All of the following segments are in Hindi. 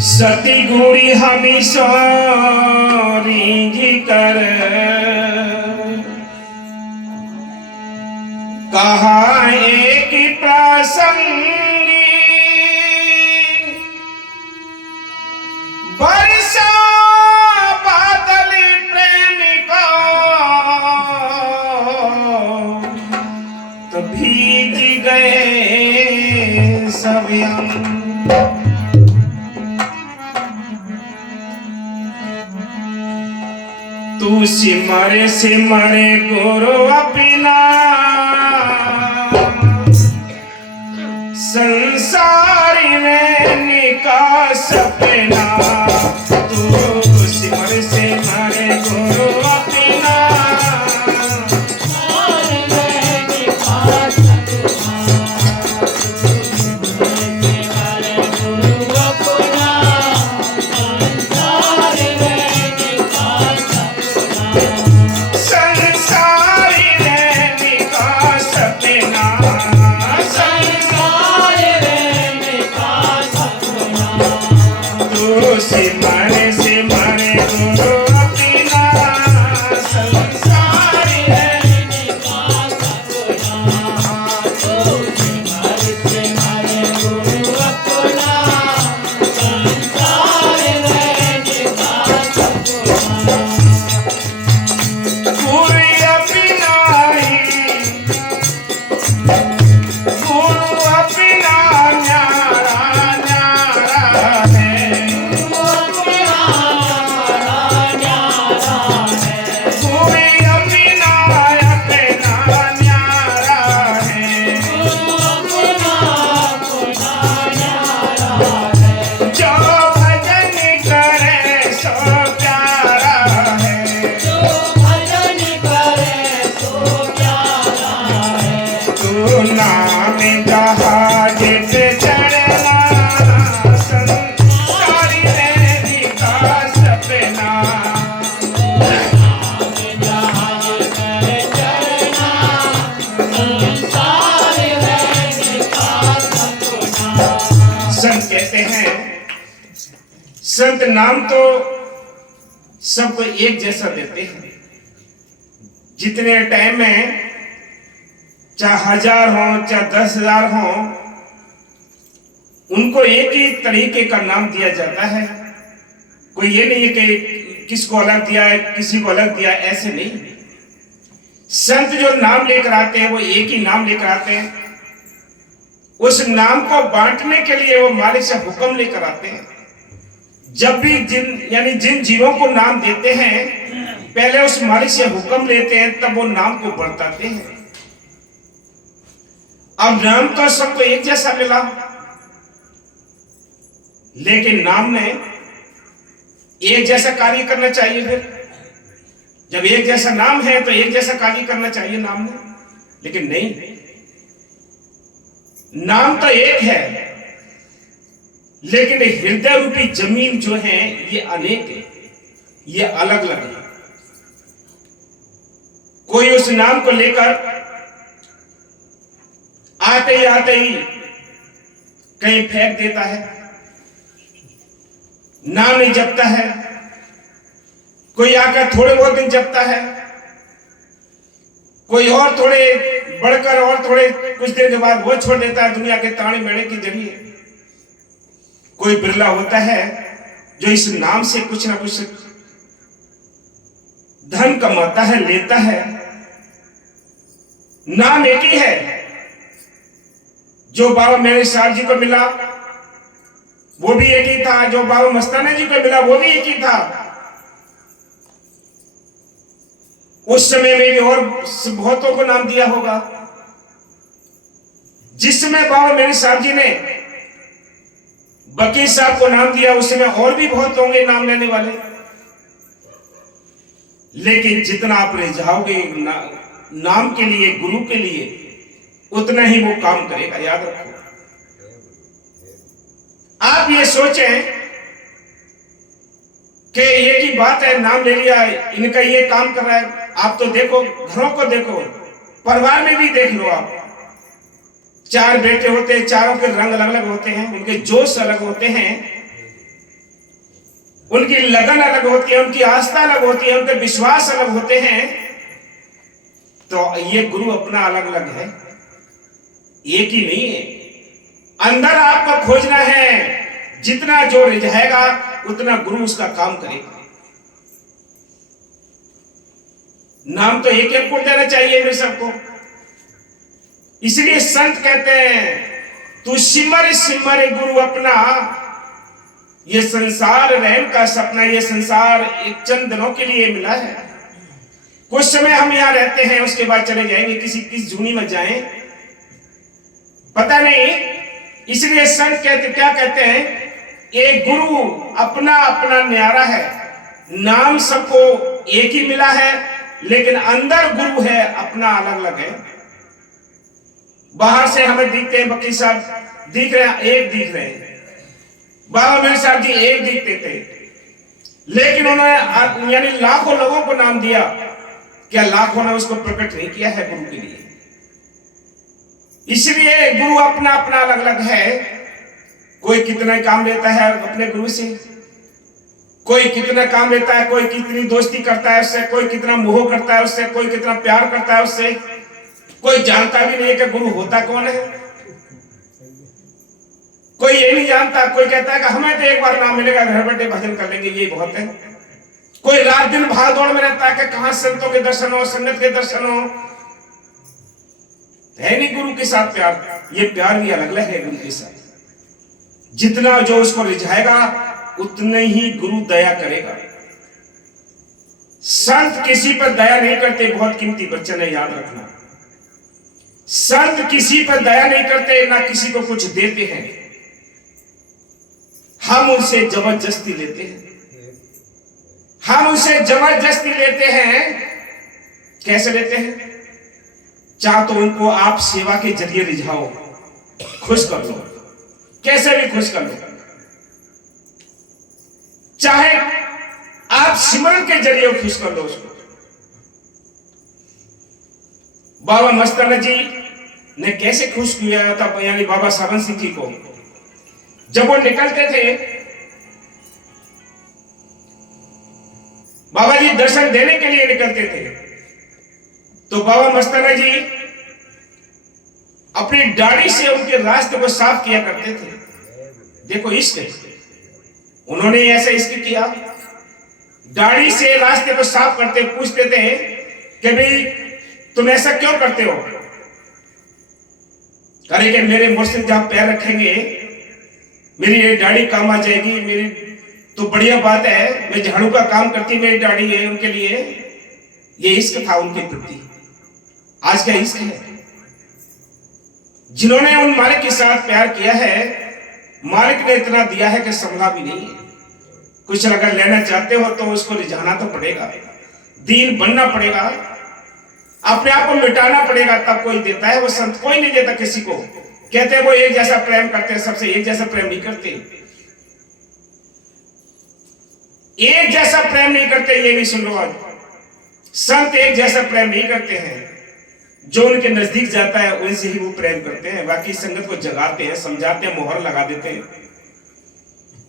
सती घोड़ी हमी सोरी कर कहा एक प्रसंगी बरसा बादल प्रेमिका तो भीग गए सब अंग। तू सिमरे गुरु अपना संसार में निकास अपना। तू सिमरे गुरु अपना संत कहते हैं, संत नाम तो सबको एक जैसा देते हैं। जितने टाइम में चाहे 1000 हो चाहे 10,000 हो, उनको एक ही तरीके का नाम दिया जाता है। कोई ये नहीं है कि किसको अलग दिया है किसी को अलग दिया है, ऐसे नहीं। संत जो नाम लेकर आते हैं वो एक ही नाम लेकर आते हैं। उस नाम को बांटने के लिए वो मालिक से हुक्म लेकर आते हैं। जब भी जिन जीवों को नाम देते हैं पहले उस मालिक से हुक्म लेते हैं, तब वो नाम को बरताते हैं। अब नाम तो सबको एक जैसा मिला, लेकिन नाम ने एक जैसा कार्य करना चाहिए। फिर जब एक जैसा नाम है तो एक जैसा कार्य करना चाहिए नाम ने, लेकिन नहीं। नाम तो एक है, लेकिन हृदय रूपी जमीन जो है ये अनेक है, ये अलग अलग है। कोई उस नाम को लेकर आते ही कहीं फेंक देता है, नाम नहीं जपता है। कोई आकर थोड़े बहुत दिन जपता है, कोई और थोड़े बढ़कर और थोड़े कुछ देर के बाद वो छोड़ देता है दुनिया के ताने मेड़े के जरिए। कोई बिरला होता है जो इस नाम से कुछ ना कुछ धन कमाता है, लेता है। नाम एक ही है। जो बाबा मेरे साहब जी को मिला वो भी एक ही था, जो बाबा मस्ताना जी को मिला वो भी एक ही था। उस समय में भी और बहुतों को नाम दिया होगा। जिस समय बाबा मेरे साहब जी ने वकील साहब को नाम दिया, उस समय और भी बहुत होंगे नाम लेने वाले। लेकिन जितना आप रह जाओगे नाम के लिए, गुरु के लिए, उतना ही वो काम करेगा। याद रखो। आप ये सोचें कि एक ही बात है, नाम ले लिया, इनका ये काम कर रहा है। आप तो देखो, घरों को देखो, परिवार में भी देख लो आप। 4 बेटे होते हैं, चारों के रंग अलग अलग होते हैं, उनके जोश अलग होते हैं, उनकी लगन अलग होती है, उनकी आस्था अलग होती है, उनके विश्वास अलग होते हैं। तो ये गुरु अपना अलग अलग है, एक ही नहीं है। अंदर आपको खोजना है, जितना जो रिझाएगा उतना गुरु उसका काम करेगा। नाम तो एक एक को देना चाहिए फिर सबको। इसलिए संत कहते हैं, तू सिमर सिमर गुरु अपना, ये संसार रहन का सपना, ये संसार एक चंद दिनों के लिए मिला है। कुछ समय हम यहां रहते हैं, उसके बाद चले जाएंगे, किस झूनी में जाएं पता नहीं। इसलिए संत कहते, क्या कहते हैं, एक गुरु अपना अपना न्यारा है। नाम सबको एक ही मिला है, लेकिन अंदर गुरु है अपना अलग अलग है। बाहर से हमें दिखते हैं, बकीर साहब दिख रहे हैं, एक दिख रहे हैं, बाबा मीर साहब जी एक दिखते थे, लेकिन उन्होंने यानी लाखों लोगों को नाम दिया। क्या लाखों ने उसको प्रकट नहीं किया है गुरु के लिए? इसलिए गुरु अपना अपना अलग अलग है। कोई कितना काम लेता है अपने गुरु से, कोई कितना काम लेता है, कोई कितनी दोस्ती करता है उससे, कोई कितना मोह करता है उससे, कोई कितना प्यार करता है उससे। कोई जानता भी नहीं है कि गुरु होता कौन है। कोई ये नहीं जानता, कोई कहता है कि हमें तो एक बार नाम मिलेगा, घर बैठे भजन कर लेंगे, ये बहुत है। कोई रात दिन भाग दौड़ में रहता है कि कहां संतों के दर्शन हो, संगत के दर्शन हो। है नहीं गुरु के साथ प्यार। ये प्यार भी अलग अलग है गुरु के साथ। जितना जो उसको रिझाएगा उतने ही गुरु दया करेगा। संत किसी पर दया नहीं करते, बहुत कीमती बच्चन है, याद रखना। संत किसी पर दया नहीं करते, ना किसी को कुछ देते हैं। हम उनसे जबरदस्ती लेते हैं, हम उनसे जबरदस्ती लेते हैं। कैसे लेते हैं? चाहे तो उनको आप सेवा के जरिए रिझाओ, खुश कर लो, कैसे भी खुश कर लो। चाहे आप सिमरन के जरिए खुश कर लो उसको। बाबा मस्ताना जी ने कैसे खुश किया था, यानी बाबा सावन सिंह जी को, जब वो निकलते थे, बाबा जी दर्शन देने के लिए निकलते थे, तो बाबा मस्ताना जी अपनी दाढ़ी से उनके रास्ते को साफ किया करते थे। देखो इश्क, उन्होंने ऐसा इश्क किया, दाढ़ी से रास्ते को साफ करते। पूछते थे कि भाई तुम ऐसा क्यों करते हो? करे कि मेरे मुर्शिद जहां पैर रखेंगे मेरी ये दाढ़ी काम आ जाएगी, मेरी तो बढ़िया बात है, मैं झाड़ू का काम करती, मेरी दाढ़ी है उनके लिए। ये इश्क था उनके प्रति। आज क्या इश्क है? जिन्होंने उन मालिक के साथ प्यार किया है, मालिक ने इतना दिया है कि संभला भी नहीं है। कुछ अगर लेना चाहते हो तो उसको रिझाना तो पड़ेगा, दीन बनना पड़ेगा, अपने आप को मिटाना पड़ेगा, तब कोई देता है। वो संत कोई नहीं देता किसी को। कहते हैं वो एक जैसा प्रेम करते हैं, सबसे एक जैसा प्रेम नहीं करते, एक जैसा प्रेम नहीं करते। ये भी सुन लो, आज संत एक जैसा प्रेम नहीं करते हैं। जो उनके नजदीक जाता है उनसे ही वो प्रेम करते हैं। बाकी संगत को जगाते हैं, समझाते हैं, मोहर लगा देते हैं।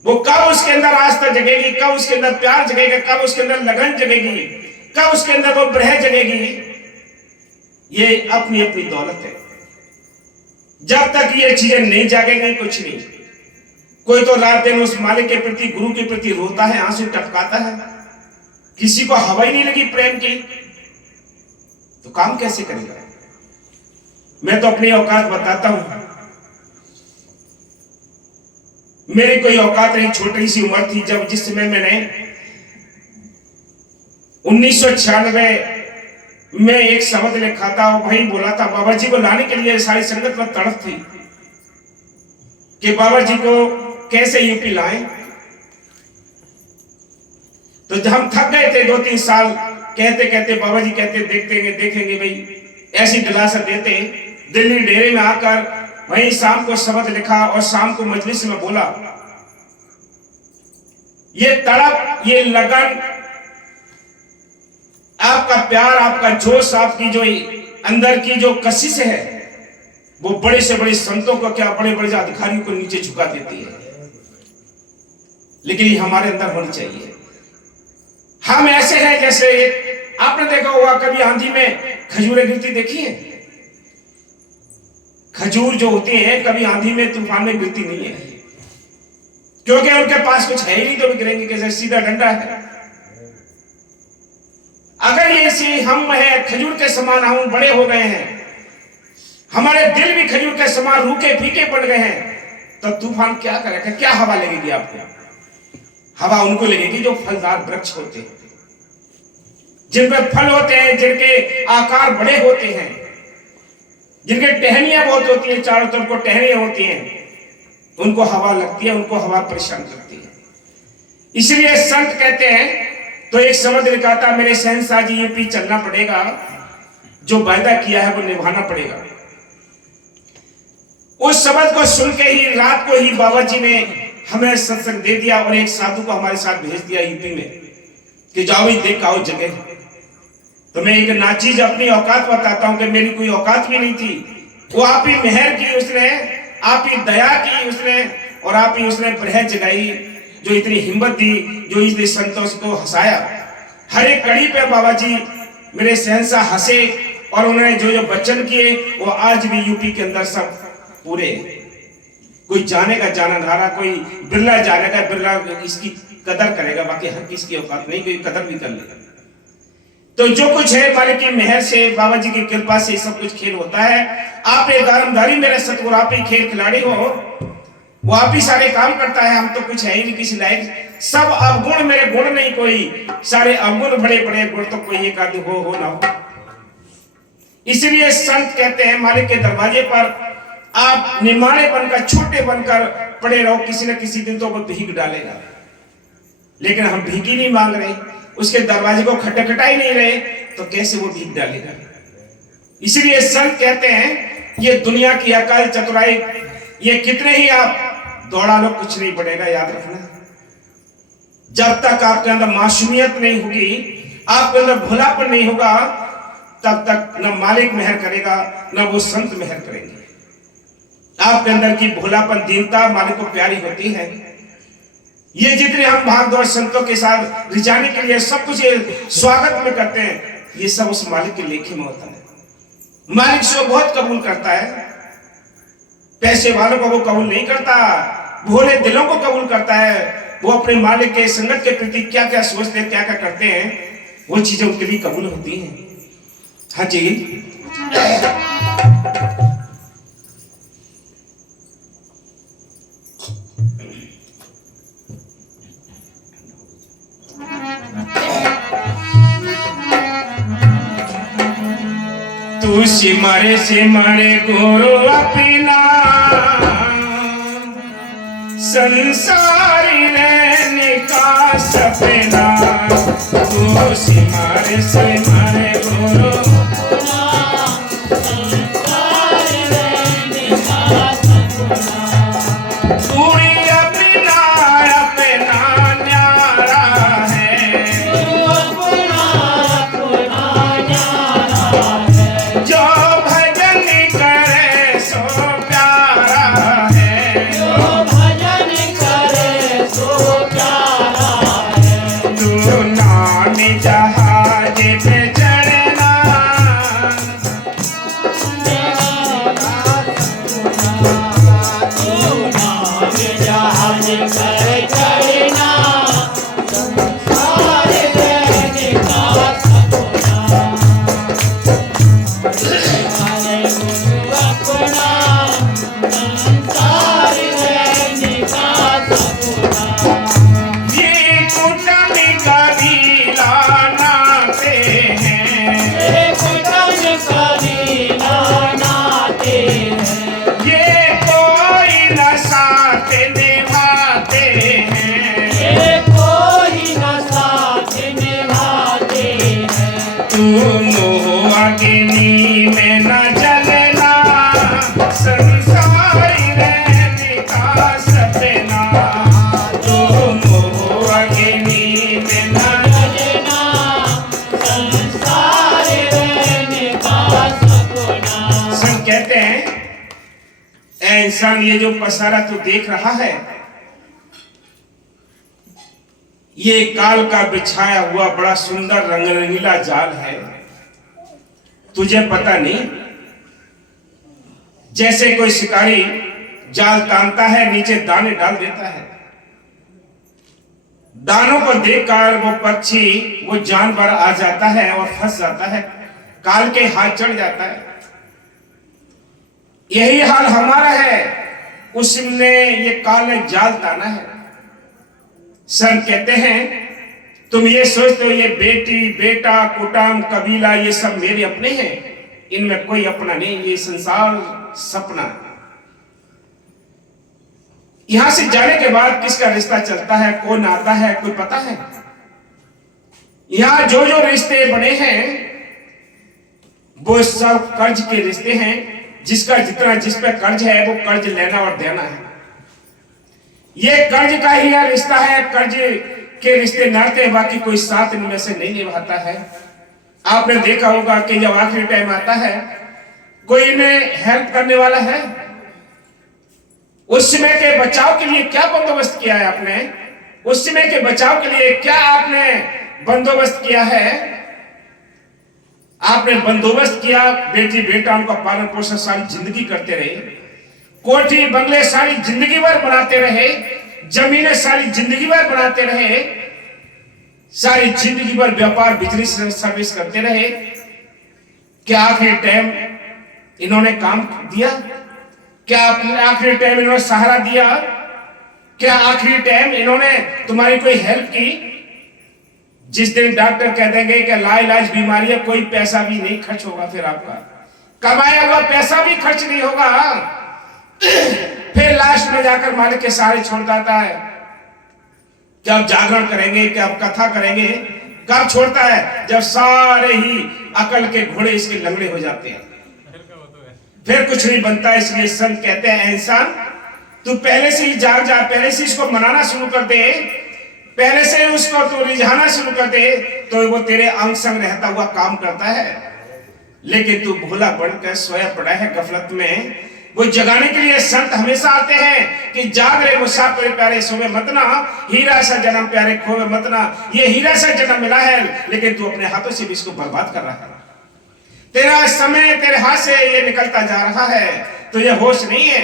वो कब उसके अंदर आस्था जगेगी, कब उसके अंदर प्यार जगेगा, कब उसके अंदर लगन जगेगी, कब उसके अंदर वो ब्रह जगेगी, ये अपनी अपनी दौलत है। जब तक ये चीजें नहीं जागेंगी कुछ नहीं। कोई तो रात दिन उस मालिक के प्रति, गुरु के प्रति रोता है, आंसू टपकाता है, किसी को हवा ही नहीं लगी प्रेम की, तो काम कैसे करेगा? मैं तो अपनी औकात बताता हूं। मेरी कोई औकात नहीं, छोटी सी उम्र थी जब, जिस समय मैंने 1996 में एक शब्द लिखा था, वही बोला था। बाबा जी को लाने के लिए सारी संगत में तड़प थी कि बाबा जी को कैसे यूपी लाएं। तो जब हम थक गए थे 2-3 साल कहते कहते, बाबा जी कहते देखेंगे भाई ऐसी दिलासा देते। दिल्ली डेरे में आकर वहीं शाम को शब्द लिखा और शाम को मजलिस में बोला। ये तड़प, ये लगन, आपका प्यार, आपका जोश, आपकी जो अंदर की जो कशिश है, वो बड़े से बड़े संतों को, क्या बड़े बड़े अधिकारियों को नीचे झुका देती है। लेकिन ये हमारे अंदर होनी चाहिए। हम ऐसे हैं जैसे आपने देखा होगा कभी आंधी में खजूरें गिरती देखी है? खजूर जो होते हैं कभी आंधी में तूफान में गिरती नहीं है, क्योंकि उनके पास कुछ है ही नहीं, तो भी गिरेंगे कैसे? सीधा डंडा है। अगर ये सी हम है खजूर के समान, हम बड़े हो गए हैं, हमारे दिल भी खजूर के समान रूखे फीके पड़ गए हैं, तो तूफान क्या करेगा? क्या हवा लगेगी आपको? हवा उनको लगेगी जो फलदार वृक्ष होते हैं, जिनमें फल होते हैं, जिनके आकार बड़े होते हैं, जिनके टहनियां बहुत होती हैं, चारों तरफ को टहनियां होती हैं, उनको हवा लगती है, उनको हवा परेशान करती है। इसलिए संत कहते हैं, तो एक शब्द लिखा था, मेरे शहंशाह जी यूपी चलना पड़ेगा, जो वायदा किया है वो निभाना पड़ेगा। उस शब्द को सुन के ही रात को ही बाबा जी ने हमें सत्संग दे दिया और एक साधु को हमारे साथ भेज दिया यूपी में कि जाओ ही देख आओ जगह। तो मैं एक नाचीज अपनी औकात बताता हूं कि मेरी कोई औकात भी नहीं थी, वो आप ही मेहर की उसने, आप ही दया की उसने, और आप ही उसने प्रह जगाई, जो इतनी हिम्मत दी, जो इतने संतोष को हंसाया। हर एक कड़ी पे बाबा जी मेरे शहंशाह हंसे, और उन्होंने जो जो वचन किए वो आज भी यूपी के अंदर सब पूरे। कोई जाने का जाना नारा, कोई बिरला जानेगा, बिरला इसकी कदर करेगा, बाकी हर किसकी औकात नहीं, कोई कदर भी कर लेगा। तो जो कुछ है मालिक की मेहर से, बाबा जी की कृपा से सब कुछ खेल होता है। आप एक दारमदारी मेरे सतगुरु, आप ही खेल खिलाड़ी हो, वो आप ही सारे काम करता है, हम तो कुछ है ही नहीं किसी लायक। सब अवगुण मेरे गुण नहीं कोई, सारे अवगुण बड़े बड़े गुण तो कोई एक आदि हो ना हो। इसलिए संत कहते हैं मालिक के दरवाजे पर आप निमाणे बनकर, छोटे बनकर पड़े रहो, किसी न किसी दिन तो वो भीख डालेगा। लेकिन हम भीख ही नहीं मांग रहे, उसके दरवाजे को खटखटा ही नहीं रहे, तो कैसे वो भीख डालेगा? इसलिए संत कहते हैं ये दुनिया की अकाल चतुराई, ये कितने ही आप दौड़ा लो कुछ नहीं पड़ेगा। याद रखना, जब तक आपके अंदर मासूमियत नहीं होगी, आपके अंदर भुलापन नहीं होगा, तब तक न मालिक मेहर करेगा, न वो संत मेहर करेंगे। आपके अंदर की भोलापन, दीनता मालिक को प्यारी होती है। ये जितने हम भाग दौड़ संतों के साथ रिझाने के लिए सब कुछ स्वागत में करते हैं, ये सब उस मालिक के लेखे में होता है। मालिक से बहुत कबूल करता है, पैसे वालों को वो कबूल नहीं करता, भोले दिलों को कबूल करता है। वो अपने मालिक के संगत के प्रति क्या क्या सोचते हैं, क्या क्या करते हैं, वो चीजें उनके लिए कबूल होती हैं। हाँ जी, तू सिमरे गुरु अपना, संसारी रहने का सपना। तू सिमरे गुरु संसारी रहने का सपना। पूरी अपना अपना न्यारा है, अपना न्यारा है। जो भजन करे सो प्यारा है, जो भजन करे सो प्यारा है। तू नाम जहाज पे चढ़ना, तू नाम जहाज पे चढ़ना, संसार रहने का सपना। तू मोह अग्नि में कहते हैं, ऐ इंसान ये जो पसारा तू देख रहा है, ये काल का बिछाया हुआ बड़ा सुंदर रंग रंगीला जाल है। तुझे पता नहीं, जैसे कोई शिकारी जाल तानता है, नीचे दाने डाल देता है, दानों को देखकर वो पक्षी, वो जानवर आ जाता है और फंस जाता है, काल के हाथ चढ़ जाता है। यही हाल हमारा है, उसने ये काल ने जाल ताना है। संत कहते हैं, तुम ये सोचते हो ये बेटी बेटा कुटुंब कबीला ये सब मेरे अपने हैं, इनमें कोई अपना नहीं, ये संसार सपना। यहां से जाने के बाद किसका रिश्ता चलता है, कौन आता है, कोई पता है? यहां जो जो रिश्ते बने हैं वो सब कर्ज के रिश्ते हैं। जिसका जितना जिस पे कर्ज है वो कर्ज लेना और देना है। ये कर्ज का ही रिश्ता है, कर्ज के रिश्ते नाते, बाकी कोई साथ इनमें से नहीं निभाता है। आपने देखा होगा कि जब आखिरी टाइम आता है, कोई इन्हें हेल्प करने वाला है? उस समय के बचाव के लिए क्या बंदोबस्त किया है आपने? उस समय के बचाव के लिए क्या आपने बंदोबस्त किया है? आपने बंदोबस्त किया, बेटी बेटा उनका पालन पोषण सारी जिंदगी करते रहे, कोठी बंगले सारी जिंदगी भर बनाते रहे, जमीनें सारी जिंदगी भर बनाते रहे, सारी जिंदगी भर व्यापार बिजनेस सर्विस करते रहे। क्या आखिरी टाइम इन्होंने काम दिया? क्या आखिरी टाइम इन्होंने सहारा दिया? क्या आखिरी टाइम इन्होंने तुम्हारी कोई हेल्प की? जिस दिन डॉक्टर कह देंगे कि लाइलाज बीमारी है, कोई पैसा भी नहीं खर्च होगा, फिर आपका कमाया हुआ पैसा भी खर्च नहीं होगा, फिर लास्ट में जाकर मालिक के सहारे छोड़ जाता है। जब जागरण करेंगे, कब कथा करेंगे, कब छोड़ता है? जब सारे ही अकल के घोड़े इसके लंगड़े हो जाते हैं, फिर कुछ नहीं बनता। इसलिए संत कहते हैं, इंसान तू पहले से ही जाग जा, पहले से इसको मनाना शुरू कर दे, पहले से उसको तू रिझाना शुरू कर दे, तो वो तेरे अंग संग रहता हुआ काम करता है। लेकिन तू भोला बनकर सोया पड़ा है गफलत में। वो जगाने के लिए संत हमेशा आते हैं कि जाग रे मुसाफिर प्यारे, सोवे मत ना, हीरा सा जन्म प्यारे खोवे मत ना। ये हीरा सा जन्म मिला है, लेकिन तू अपने हाथों से भी इसको बर्बाद कर रहा है। तेरा समय तेरे हाथ से ये निकलता जा रहा है, तो ये होश नहीं है।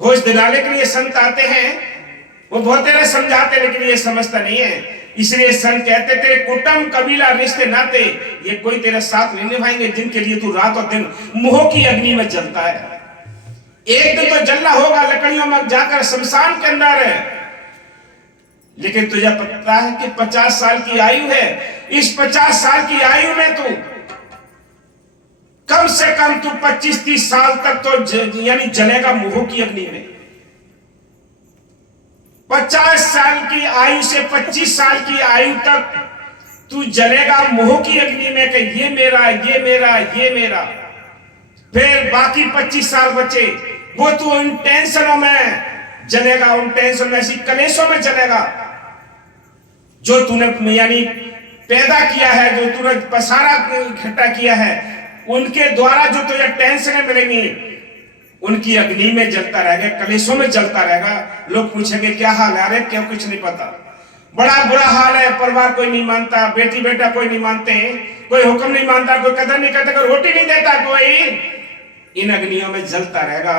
होश दिलाने के लिए संत आते हैं, वो बहुत तेरा समझाते, लेकिन ये समझता नहीं है। इसलिए संत कहते, तेरे कुटुंब कबीला रिश्ते नाते ये कोई तेरा साथ नहीं निभाएंगे, जिनके लिए तू रात और दिन मोह की अग्नि में जलता है। एक दिन तो जलना होगा लकड़ियों में जाकर शमशान के अंदर है। लेकिन तुझे पता है कि 50 साल की आयु है, इस 50 साल की आयु में तू कम से कम तू 25-30 साल तक तो यानी जलेगा मोह की अग्नि में। 50 साल की आयु से 25 साल की आयु तक तू जलेगा मोह की अग्नि में कि ये मेरा, ये मेरा, ये मेरा। फिर बाकी 25 साल बचे, वो तू उन टेंशनों में जलेगा, उन टेंशन में, ऐसी कलेशों में जलेगा जो तूने यानी पैदा किया है, जो तूने पसारा इकट्ठा किया है, उनके द्वारा जो तुझे टेंशनें मिलेंगी, उनकी अग्नि में जलता रहेगा, कलेशों में जलता रहेगा। लोग पूछेंगे क्या हाल है? अरे क्यों, कुछ नहीं पता, बड़ा बुरा हाल है, परिवार कोई नहीं मानता, बेटी बेटा कोई नहीं मानते, कोई हुक्म नहीं मानता, कोई कदर नहीं करता, कोई रोटी नहीं देता, कोई इन अग्नियों में जलता रहेगा।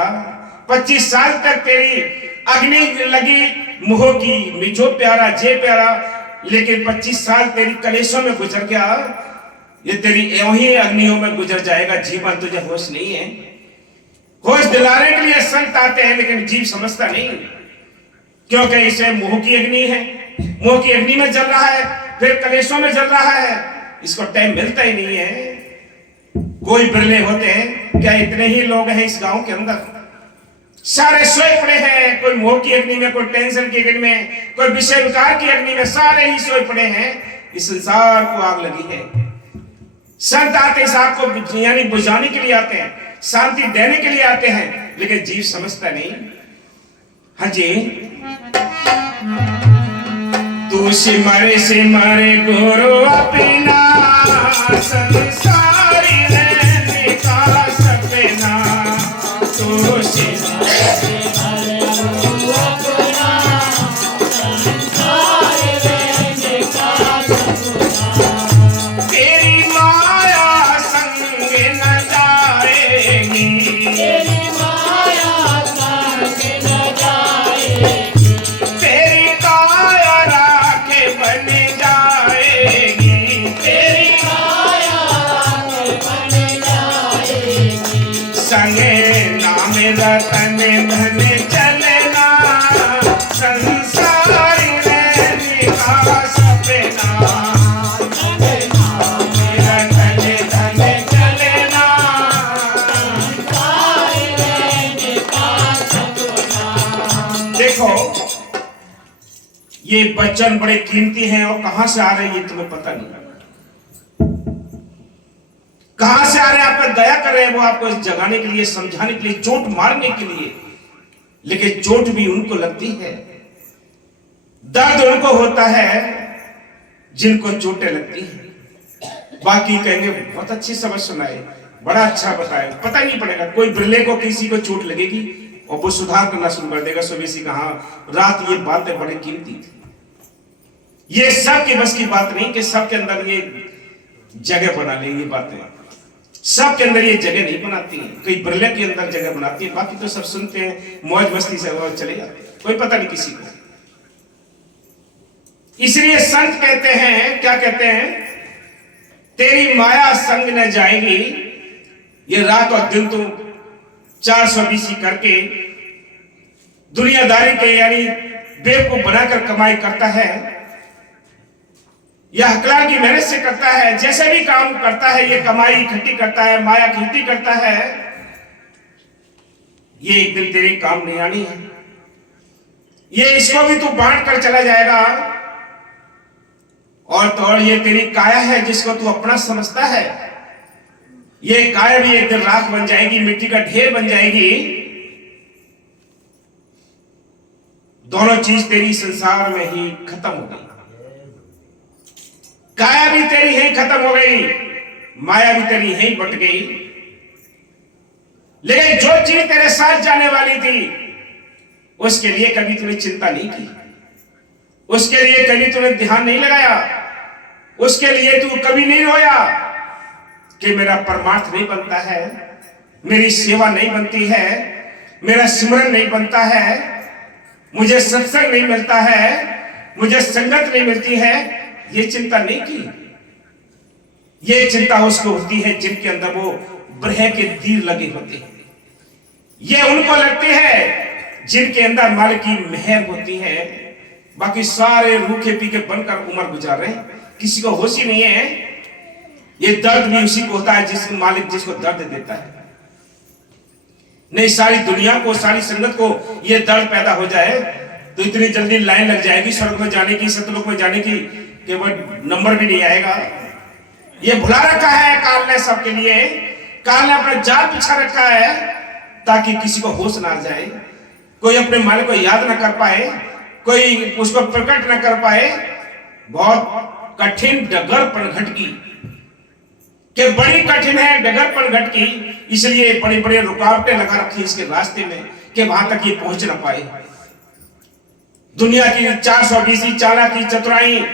25 साल तक तेरी अग्नि लगी मोह की, जो प्यारा जे प्यारा, लेकिन 25 साल तेरी कलेशों में गुजर गया, ये तेरी ही अग्नियों में गुजर जाएगा। जीवन तुझे होश नहीं है। होश दिलाने के लिए संत आते हैं, लेकिन जीव समझता नहीं, क्योंकि इसे मोह की अग्नि है, मोह की अग्नि में जल रहा है, फिर कलेशों में जल रहा है, इसको टाइम मिलता ही नहीं है। कोई बिरले होते हैं, क्या इतने ही लोग हैं इस गांव के अंदर? सारे सोए पड़े हैं, कोई मोह की अग्नि में, कोई टेंशन की अग्नि में, कोई विषय विकार की अग्नि में, सारे ही सोए पड़े हैं। इस संसार को आग लगी है। संत आते इस आग को यानी बुझाने के लिए आते हैं, शांति देने के लिए आते हैं, लेकिन जीव समझता नहीं। हाँ जी, तू से मारे गुरु अपना, संसारी रहने का सपना। ये वचन बड़े कीमती हैं और कहां से आ रहे हैं ये तुम्हें पता नहीं। कहां से आ रहे हैं, आप पर दया कर रहे हैं, वो आपको जगाने के लिए, समझाने के लिए, चोट मारने के लिए। लेकिन चोट भी उनको लगती है, दर्द उनको होता है जिनको चोटें लगती हैं। बाकी कहेंगे बहुत अच्छी समझ सुनाए, बड़ा अच्छा बताया, पता नहीं पड़ेगा। कोई बिरले को किसी को चोट लगेगी और वो सुधार करना शुरू कर देगा। सुबह से कहा रात ये बातें बड़ी कीमती थी। ये सब के बस की बात नहीं कि सबके अंदर ये जगह बना ले। ये बातें सबके अंदर ये जगह नहीं बनाती हैं, कोई बिरले के अंदर जगह बनाती है। बाकी तो सब सुनते हैं, मौज मस्ती से चले जाते हैं, कोई पता नहीं किसी को। इसलिए संत कहते हैं, क्या कहते हैं, तेरी माया संग न जाएगी। ये रात और दिन तुम 420 करके दुनियादारी के यानी बेवकूफ बनाकर कमाई करता है, यह हकलान की मेहनत से करता है, जैसे भी काम करता है ये कमाई इकट्ठी करता है, माया इकट्ठी करता है। ये एक दिन तेरे काम नहीं आनी है। ये इसको भी तू बांट कर चला जाएगा। और तो और ये तेरी काया है जिसको तू अपना समझता है, ये काया भी एक दिन राख बन जाएगी, मिट्टी का ढेर बन जाएगी। दोनों चीज तेरी संसार में ही खत्म हो गई। काया भी तेरी है खत्म हो गई, माया भी तेरी है बट गई। लेकिन जो चीज तेरे साथ जाने वाली थी उसके लिए कभी तूने चिंता नहीं की, उसके लिए कभी तूने ध्यान नहीं लगाया, उसके लिए तू कभी नहीं रोया कि मेरा परमार्थ नहीं बनता है, मेरी सेवा नहीं बनती है, मेरा सिमरन नहीं बनता है, मुझे सत्संग नहीं मिलता है, मुझे संगत नहीं मिलती है। ये चिंता नहीं की। ये चिंता उसको होती है जिनके अंदर वो ब्रह के तीर लगे होते हैं। ये उनको लगती है जिनके अंदर माल की मेहर होती है। बाकी सारे रूखे पीके बनकर उम्र गुजार रहे हैं, किसी को होश ही नहीं है। ये दर्द भी उसी को होता है जिसको मालिक जिसको दर्द देता है। नहीं सारी दुनिया को, सारी संगत को ये दर्द पैदा हो जाए तो इतनी जल्दी लाइन लग जाएगी स्वर्ग में जाने की, सतलोक में जाने की, कि वो नंबर भी नहीं आएगा। ये भुला रखा है काल ने सबके लिए। काल ने अपना जाल बिछा रखा है ताकि किसी को होश ना आ जाए, कोई अपने मालिक को याद ना कर पाए, कोई उसको प्रकट ना कर पाए। बहुत कठिन डगर पनघट की, कि बड़ी कठिन है डगर पनघट की, इसलिए बड़ी बड़ी रुकावटें लगा रखी इसके रास्ते में कि वहां तक ये पहुंच ना पाए। दुनिया की 420 चालाकी चतुराई,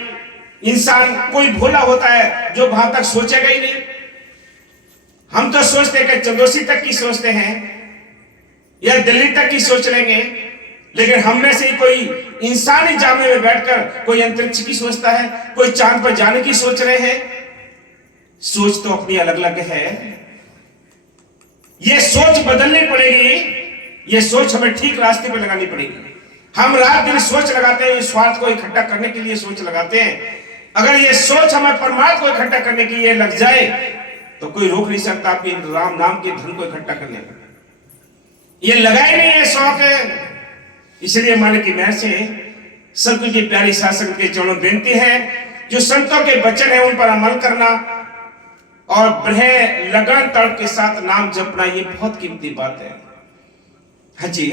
इंसान कोई भोला होता है जो वहां तक सोचेगा ही नहीं। हम तो सोचते हैं कि चंदोसी तक की सोचते हैं या दिल्ली तक की सोच लेंगे, लेकिन हम में से कोई इंसानी जामे में बैठकर कोई अंतरिक्ष की सोचता है, कोई चांद पर जाने की सोच रहे हैं। सोच तो अपनी अलग अलग है। ये सोच बदलनी पड़ेगी, ये सोच हमें ठीक रास्ते पर लगानी पड़ेगी। हम रात दिन सोच लगाते हैं, स्वार्थ को इकट्ठा करने के लिए सोच लगाते हैं। अगर ये सोच हमें परमार्थ को इकट्ठा करने के लिए लग जाए तो कोई रोक नहीं सकता आपके राम नाम के धन को इकट्ठा करने में। ये लगा ही नहीं है शौक है। इसलिए मालिक की मेहर से सतगुरु की प्यारी शासन के चरणों बेनती है, जो संतों के वचन है उन पर अमल करना और ब्रह लगन तर्क के साथ नाम जपना, ये बहुत कीमती बात है। हाँ जी,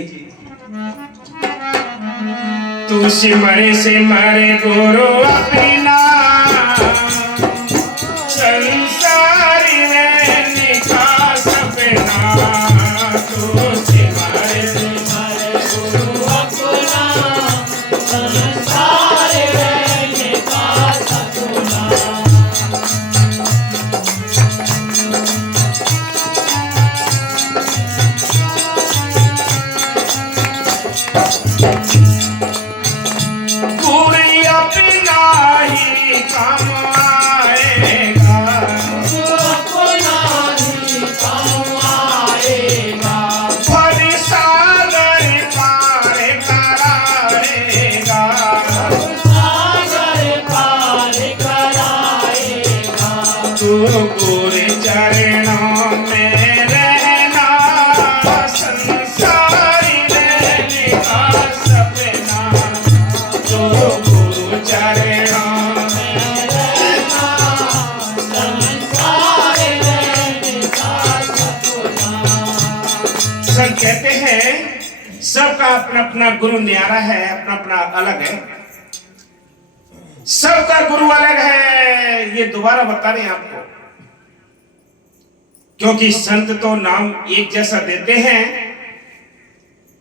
तू सिमरे गुरु अपना, संसारी रहने का सपना। तू सिमरे गुरु अपना, संसारी रहने का सपना। पूरी अपना ही सब कहते हैं सबका अपना अपना गुरु न्यारा है, अपना अपना अलग है, सबका गुरु अलग है। ये दोबारा बता रहे हैं आपको, क्योंकि संत तो नाम एक जैसा देते हैं,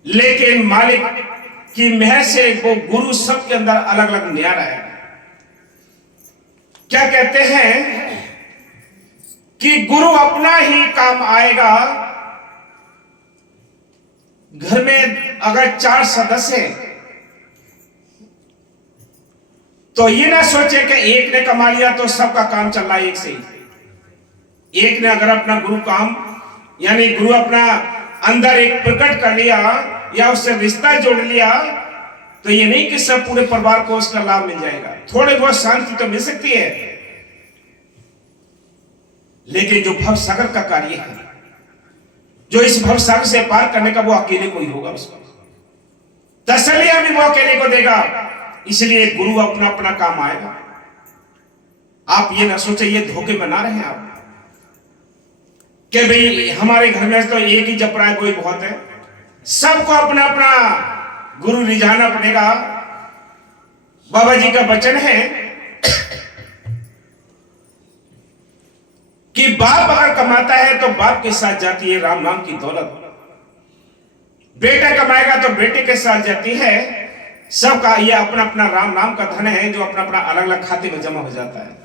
लेकिन मालिक की मेहर से वो गुरु सबके अंदर अलग अलग न्यारा है। क्या कहते हैं कि गुरु अपना ही काम आएगा। घर में अगर 4 सदस्य हैं तो ये ना सोचे कि एक ने कमा लिया तो सबका काम चल रहा है एक से ही। एक ने अगर अपना गुरु काम यानी गुरु अपना अंदर एक प्रकट कर लिया या उससे रिश्ता जोड़ लिया तो ये नहीं कि सब पूरे परिवार को उसका लाभ मिल जाएगा। थोड़े बहुत शांति तो मिल सकती है, लेकिन जो भव सागर का कार्य है, जो इस भव सागर से पार करने का, वो अकेले कोई होगा। उसको तसल्लियां भी वो अकेले को देगा। इसलिए गुरु अपना अपना काम आएगा। आप ये ना सोचे ये धोखे बना रहे हैं आप कि भाई हमारे घर में तो एक ही जप रहा है, कोई बहुत है। सबको अपना अपना गुरु रिझाना पड़ेगा। बाबा जी का वचन है कि बाप अगर कमाता है तो बाप के साथ जाती है राम नाम की दौलत, बेटा कमाएगा तो बेटे के साथ जाती है। सबका ये अपना अपना राम नाम का धन है जो अपना अपना अलग अलग खाते में जमा हो जाता है।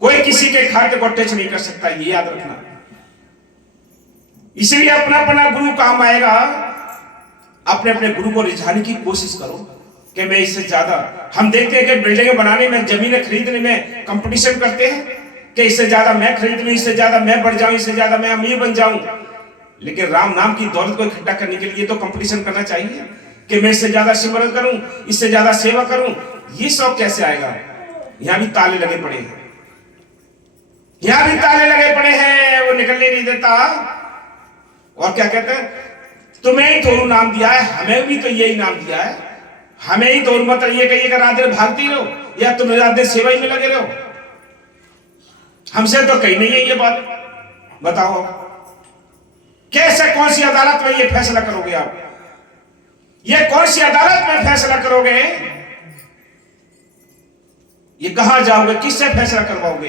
कोई किसी के खाते को टच नहीं कर सकता, ये याद रखना। इसलिए अपना अपना गुरु काम आएगा। अपने अपने गुरु को रिझाने की कोशिश करो कि मैं इससे ज्यादा, हम देखते हैं कि बिल्डिंगें बनाने में, जमीनें खरीदने में कंपटीशन करते हैं कि इससे ज्यादा मैं खरीद लूं, इससे ज्यादा मैं बढ़ जाऊं, इससे ज्यादा मैं अमीर बन जाऊं। लेकिन राम नाम की दौलत को इकट्ठा करने के लिए तो कंपटीशन करना चाहिए कि मैं इससे ज्यादा सिमरन करूं, इससे ज्यादा सेवा करूं। ये शौक कैसे आएगा? यहां भी ताले लगे पड़े हैं, यहां भी ताले लगे पड़े हैं, वो निकलने नहीं देता। और क्या कहते हैं, तुम्हें ही तो नाम दिया है, हमें भी तो यही नाम दिया है, हमें ही तो मत ये कहिए कि रात दिन भागती रहो या तुम रात दिन सेवा ही में लगे रहो। हमसे तो कहीं नहीं है ये बात। बताओ कैसे, कौन सी अदालत में ये फैसला करोगे आप? ये कौन सी अदालत में फैसला करोगे? ये कहां जाओगे, किससे फैसला करवाओगे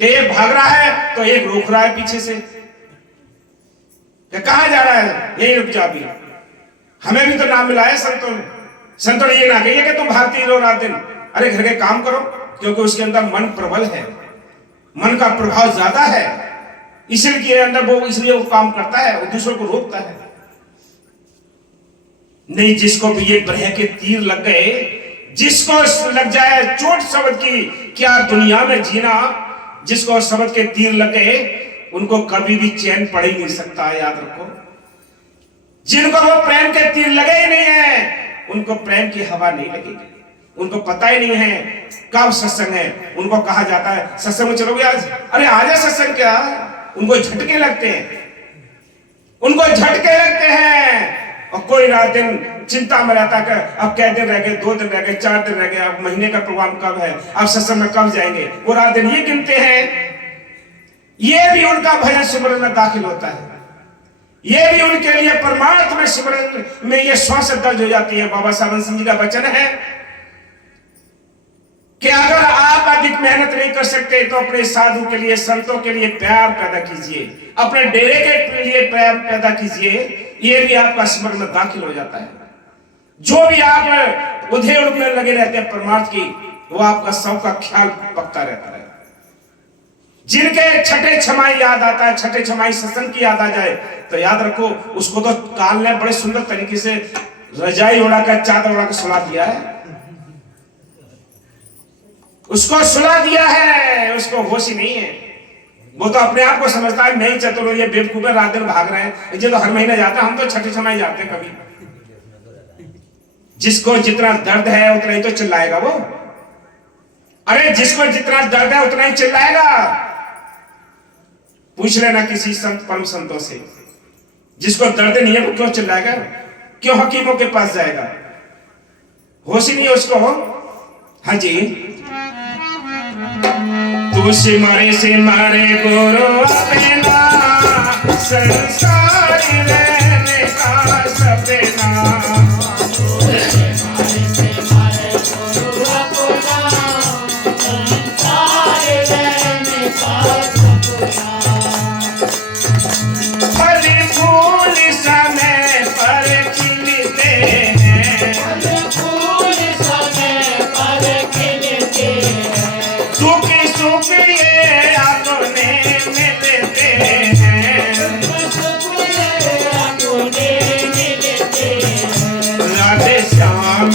कि एक भाग रहा है तो एक रोक रहा है पीछे से कि कहां जा रहा है, यही रुक जा भी। हमें भी तो नाम मिला है संतों ने। संतों ने ये ना कहिए कि तुम भागती रहो रात दिन। अरे घर के काम करो, क्योंकि उसके अंदर मन प्रबल है, मन का प्रभाव ज्यादा है, इसलिए अंदर वो, इसलिए वो काम करता है, वो दूसरों को रोकता है। नहीं, जिसको भी ये ब्रह के तीर लग गए, जिसको लग जाए चोट शब्द की, क्या दुनिया में जीना, जिसको शब्द के तीर लग गए उनको कभी भी चैन पड़ ही नहीं सकता। याद रखो, जिनको वो प्रेम के तीर लगे ही नहीं है उनको प्रेम की हवा नहीं लगेगी। उनको पता ही नहीं है कब सत्संग है। उनको कहा जाता है सत्संग में चलोगे आज, अरे आज है सत्संग क्या? उनको झटके लगते हैं, उनको झटके लगते हैं। और कोई रात दिन चिंता में रहता है अब क्या दिन रह गए, 2 दिन रह गए, 4 दिन रह गए, अब महीने का प्रोग्राम कब है, अब सत्संग में कब जाएंगे। वो रात दिन ये गिनते हैं। ये भी उनका भजन सिमरन में दाखिल होता है, ये भी उनके लिए परमार्थ में सिमरन में ये श्वास दर्ज हो जाती है। बाबा सावन सिंह जी का वचन है कि अगर आप अधिक मेहनत नहीं कर सकते तो अपने साधु के लिए, संतों के लिए प्यार पैदा कीजिए, अपने डेरे के लिए प्यार पैदा कीजिए। ये भी आपका स्मरण में दाखिल हो जाता है। जो भी आप उधेड़ में लगे रहते हैं परमार्थ की, वो आपका सबका ख्याल पकता रहता है। जिनके छठे छमाई याद आता है, छठे छमाई सत्संग की याद आ जाए तो याद रखो उसको तो काल ने बड़े सुंदर तरीके से रजाई उड़ाकर, चादर उड़ाकर सुला दिया है, उसको सुला दिया है। उसको होश ही नहीं है, वो तो अपने आप को समझता है मैं ही चतुर हूं, ये बेवकूफ है, रात दिन भाग रहे हैं। ये तो हर महीने जाता है, हम तो छठे छमाई जाते हैं कभी। जिसको जितना दर्द है उतना ही तो चिल्लाएगा वो। अरे जिसको जितना दर्द है उतना ही चिल्लाएगा। पूछ लेना किसी संत, परम संतों से, जिसको दर्द नहीं है वो क्यों चिल्लाएगा, क्यों हकीमों के पास जाएगा? होश ही नहीं है उसको। हाँ जी, तू से मारे गुरु अपना संसार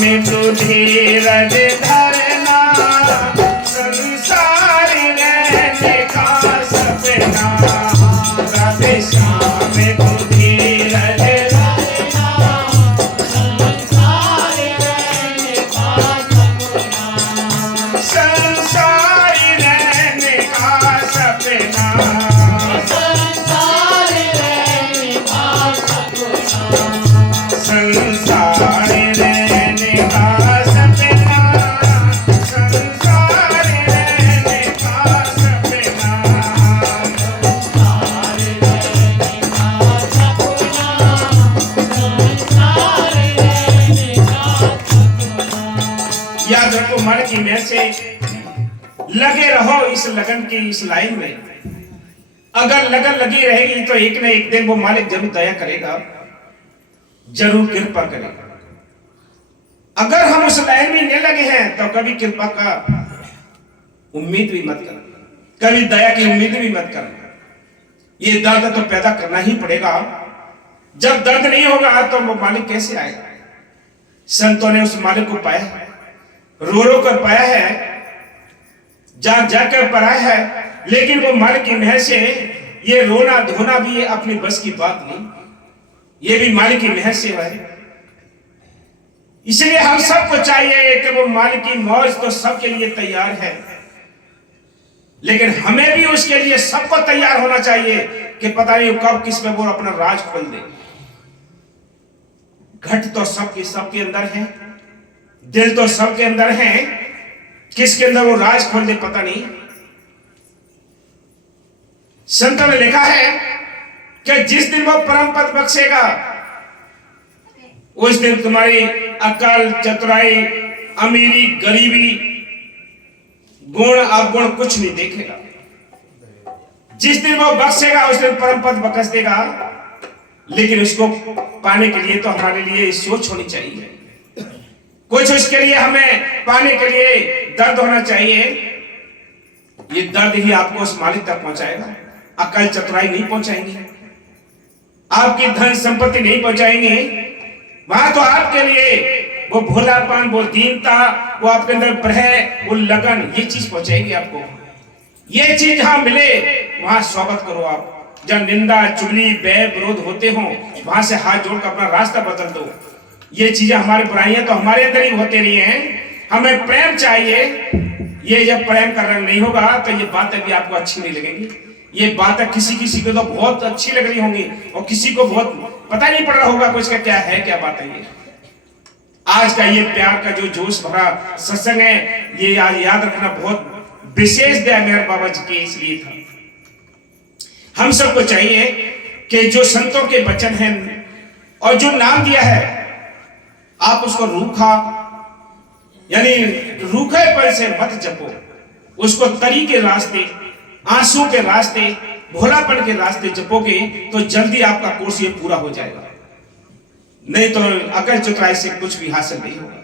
में तू धीरज धरना, संसार रहने का सपना। राधे श्याम में तू धीरज धरना, संसार रहने का सपना। संसार रहने का सपना, संसार रहने का सपना। संसार याद रखो, मन की मेहनत से लगे रहो इस लगन की, इस लाइन में। अगर लगन लगी रहेगी तो एक न एक दिन वो मालिक जरूर दया करेगा, जरूर कृपा करेगा। अगर हम उस लाइन में नहीं लगे हैं तो कभी कृपा का उम्मीद भी मत करना, कभी दया की उम्मीद भी मत करना। ये दर्द तो पैदा करना ही पड़ेगा। जब दर्द नहीं होगा तो वो मालिक कैसे आएगा? संतों ने उस मालिक को पाया है, रो रो कर पाया है, जा जाकर पाया है, लेकिन वो मालिक की मेहर से ये रोना धोना भी अपनी बस की बात नहीं, ये भी मालिक की मेहर से है। इसलिए हम सबको चाहिए कि वो मालिक की मौज तो सबके लिए तैयार है, लेकिन हमें भी उसके लिए सबको तैयार होना चाहिए कि पता नहीं कब किस पे वो अपना राज खोल दे। घट तो सबके अंदर है, दिल तो सबके अंदर है, किसके अंदर वो राज खोल दे पता नहीं। संतों ने लिखा है कि जिस दिन वो परम पद बख्शेगा उस दिन तुम्हारी अकल, चतुराई, अमीरी, गरीबी, गुण अवगुण कुछ नहीं देखेगा। जिस दिन वो बख्शेगा उस दिन परम पद बख्श देगा, लेकिन उसको पाने के लिए तो हमारे लिए सोच होनी चाहिए, कुछ उसके लिए हमें पाने के लिए दर्द होना चाहिए। ये दर्द ही आपको उस मालिक तक पहुंचाएगा। अकल चतुराई नहीं पहुंचाएंगे, आपकी धन संपत्ति नहीं पहुंचाएंगे। वहां तो आपके लिए वो भोलापन, वो दीनता, वो आपके अंदर प्रेम, वो लगन, ये चीज पहुंचाएगी आपको। ये चीज जहां मिले वहां स्वागत करो आप। जब निंदा, चुगली, बैर, विरोध होते हो वहां से हाथ जोड़कर अपना रास्ता बदल दो। ये चीजें, हमारी बुराइयां तो हमारे अंदर ही होते रही हैं। हमें प्रेम चाहिए। ये जब प्रेम का रंग नहीं होगा तो ये बातें भी आपको अच्छी नहीं लगेंगी। ये बातें किसी को तो बहुत अच्छी लग रही होंगी और किसी को बहुत पता नहीं पड़ रहा होगा कुछ का क्या है, क्या बात है। ये आज का ये प्यार का जो जोश भरा सत्संग है, ये याद रखना बहुत विशेष दया मेहर बाबा जी के इसलिए था। हम सबको चाहिए कि जो संतों के वचन हैं और जो नाम दिया है, आप उसको रूखा यानी रूखेपन से मत जपो। उसको तरी के रास्ते, आंसू के रास्ते, भोलापन के रास्ते जपोगे तो जल्दी आपका कोर्स ये पूरा हो जाएगा। नहीं तो अकल चतुराई से कुछ भी हासिल नहीं होगा।